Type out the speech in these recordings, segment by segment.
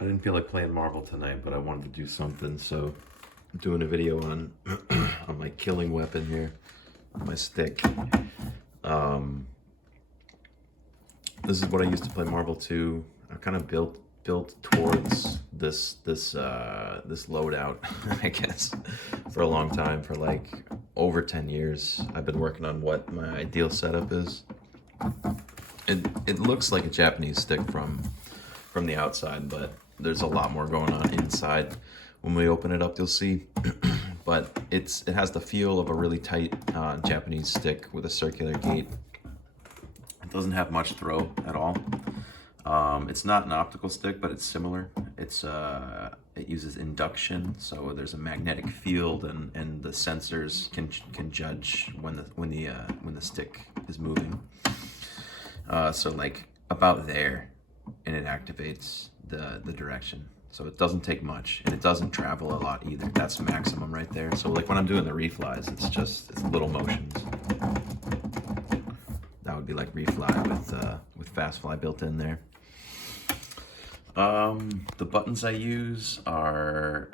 I didn't feel like playing Marvel tonight, but I wanted to do something, so I'm doing a video on on my killing weapon here, on my stick. This is what I used to play Marvel 2. I kind of built towards this loadout, I guess, for a long time, for like over 10 years. I've been working on what my ideal setup is. It looks like a Japanese stick from the outside, but there's a lot more going on inside. When we open it up, you'll see. But it has the feel of a really tight Japanese stick with a circular gate. It doesn't have much throw at all. It's not an optical stick, but it's similar. It uses induction, so there's a magnetic field, and the sensors can judge when the stick is moving. So like about there, and it activates the direction. So it doesn't take much, and it doesn't travel a lot either. That's maximum right there. So like when I'm doing the reflies, it's little motions. That would be like refly with fast fly built in there. The buttons I use are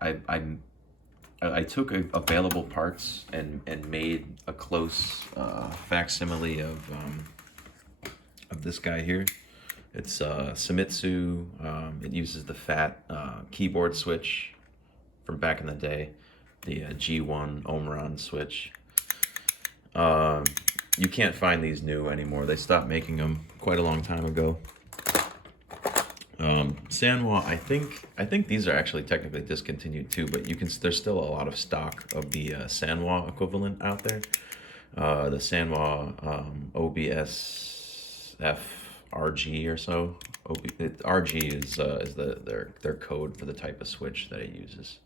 I took available parts and made a close facsimile of this guy here. It's Seimitsu. It uses the fat keyboard switch from back in the day, the G1 Omron switch. You can't find these new anymore. They stopped making them quite a long time ago. Sanwa, I think these are actually technically discontinued too, but there's still a lot of stock of the Sanwa equivalent out there. The Sanwa OBSF RG or so. RG is their code for the type of switch that it uses.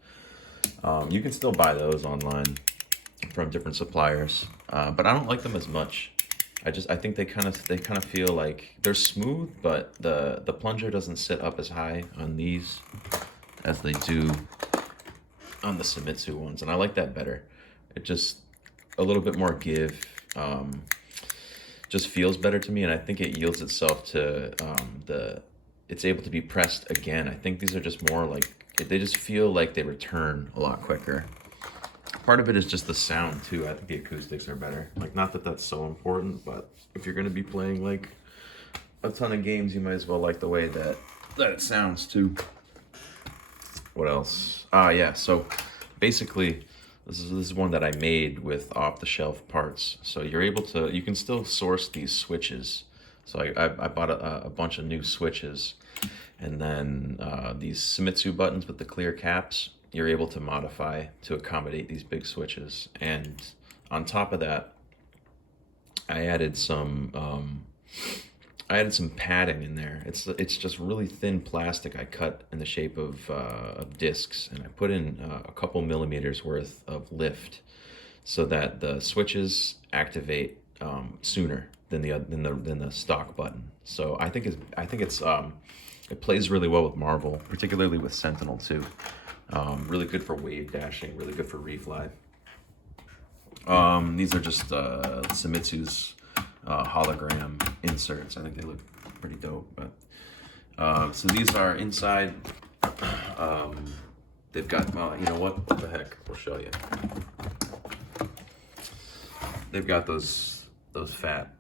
You can still buy those online from different suppliers, but I don't like them as much. I think they kind of feel like they're smooth, but the plunger doesn't sit up as high on these as they do on the Seimitsu ones, and I like that better. It just a little bit more give. Just feels better to me, and I think it yields itself to it's able to be pressed again. I think these are just more like, they just feel like they return a lot quicker. Part of it is just the sound too. I think the acoustics are better. Like, not that that's so important, but if you're gonna be playing like a ton of games, you might as well like the way that it sounds too. What else? Yeah, so basically this is one that I made with off-the-shelf parts. So you can still source these switches. So I bought a bunch of new switches, and then these Seimitsu buttons with the clear caps, you're able to modify to accommodate these big switches. And on top of that, I added some padding in there. It's just really thin plastic I cut in the shape of discs, and I put in a couple millimeters worth of lift so that the switches activate sooner than the stock button. So I think it plays really well with Marvel, particularly with Sentinel too. Really good for wave dashing, really good for refly. These are just Seimitsu's hologram inserts. I think they look pretty dope. But so these are inside. They've got, well, you know what the heck? We'll show you. They've got those fat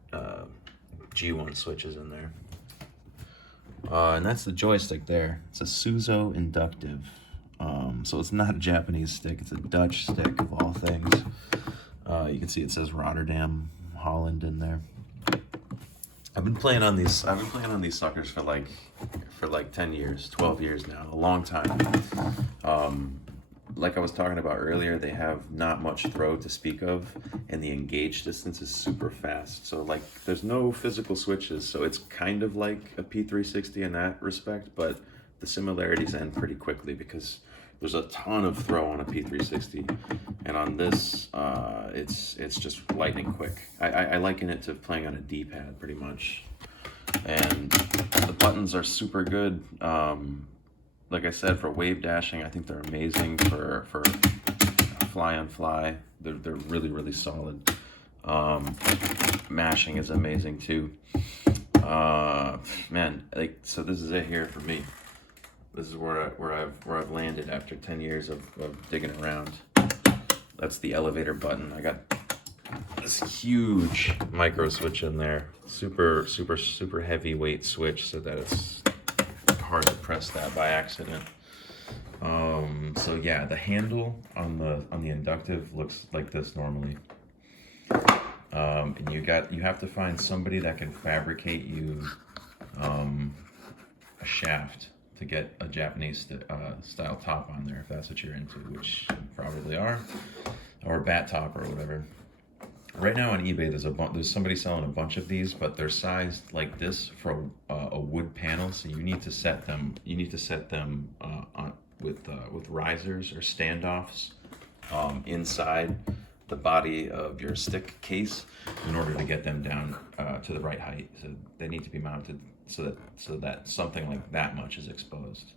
G1 switches in there, and that's the joystick there. It's a Suzo Inductive. So it's not a Japanese stick, it's a Dutch stick of all things. You can see it says Rotterdam, Holland in there. I've been playing on these suckers for like 10 years, 12 years now, a long time. Like I was talking about earlier, they have not much throw to speak of, and the engage distance is super fast. So like there's no physical switches, so it's kind of like a P360 in that respect, but the similarities end pretty quickly because there's a ton of throw on a P360, and on this, it's just lightning quick. I liken it to playing on a D-pad pretty much, and the buttons are super good. Like I said, for wave dashing, I think they're amazing. For fly on fly, they're really, really solid. Mashing is amazing too. Man, like, so this is it here for me. This is where I've landed after 10 years of digging around. That's the elevator button. I got this huge micro switch in there. Super heavyweight switch so that it's hard to press that by accident. So yeah, the handle on the inductive looks like this normally. And you have to find somebody that can fabricate you a shaft to get a Japanese style top on there, if that's what you're into, which you probably are, or a bat top or whatever. Right now on eBay, there's somebody selling a bunch of these, but they're sized like this for a wood panel. So you need to set them. On with risers or standoffs inside the body of your stick case in order to get them down to the right height. So they need to be mounted so that something like that much is exposed.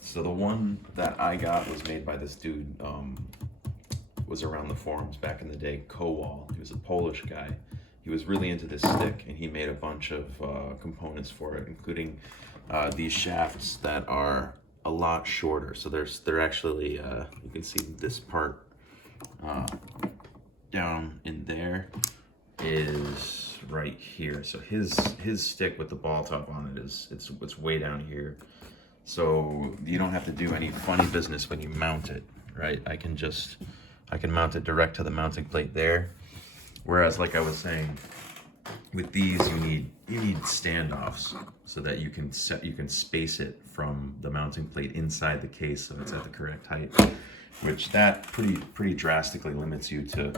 So the one that I got was made by this dude. Was around the forums back in the day, Kowal. He was a Polish guy. He was really into this stick, and he made a bunch of components for it, including these shafts that are a lot shorter. So they're actually, you can see this part down in there is right here. So his stick with the ball top on it it's way down here. So you don't have to do any funny business when you mount it, right? I can mount it direct to the mounting plate there. Whereas, like I was saying, with these you need standoffs so that you can space it from the mounting plate inside the case so it's at the correct height, which that pretty drastically limits you to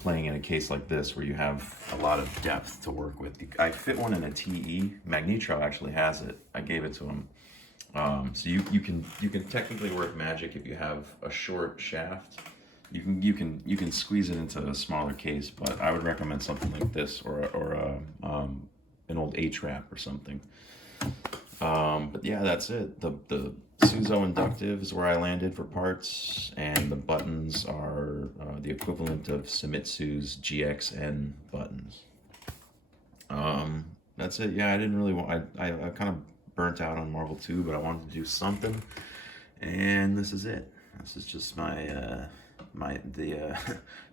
playing in a case like this where you have a lot of depth to work with. I fit one in a TE. Magnetro actually has it. I gave it to him. So you can technically work magic if you have a short shaft. You can squeeze it into a smaller case, but I would recommend something like this or an old H-wrap or something. But yeah, that's it. The Suzo Inductive is where I landed for parts, and the buttons are the equivalent of Seimitsu's GXN buttons. That's it. Yeah, I didn't really want. I kind of burnt out on Marvel 2, but I wanted to do something, and this is it. This is just my the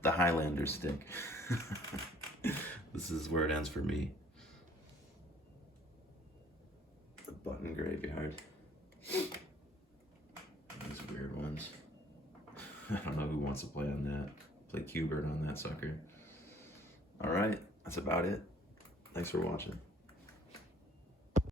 Highlander stick. This is where it ends for me. The button graveyard. These weird ones. I don't know who wants to play on that. Play Q-Bird on that sucker. Alright, that's about it. Thanks for watching.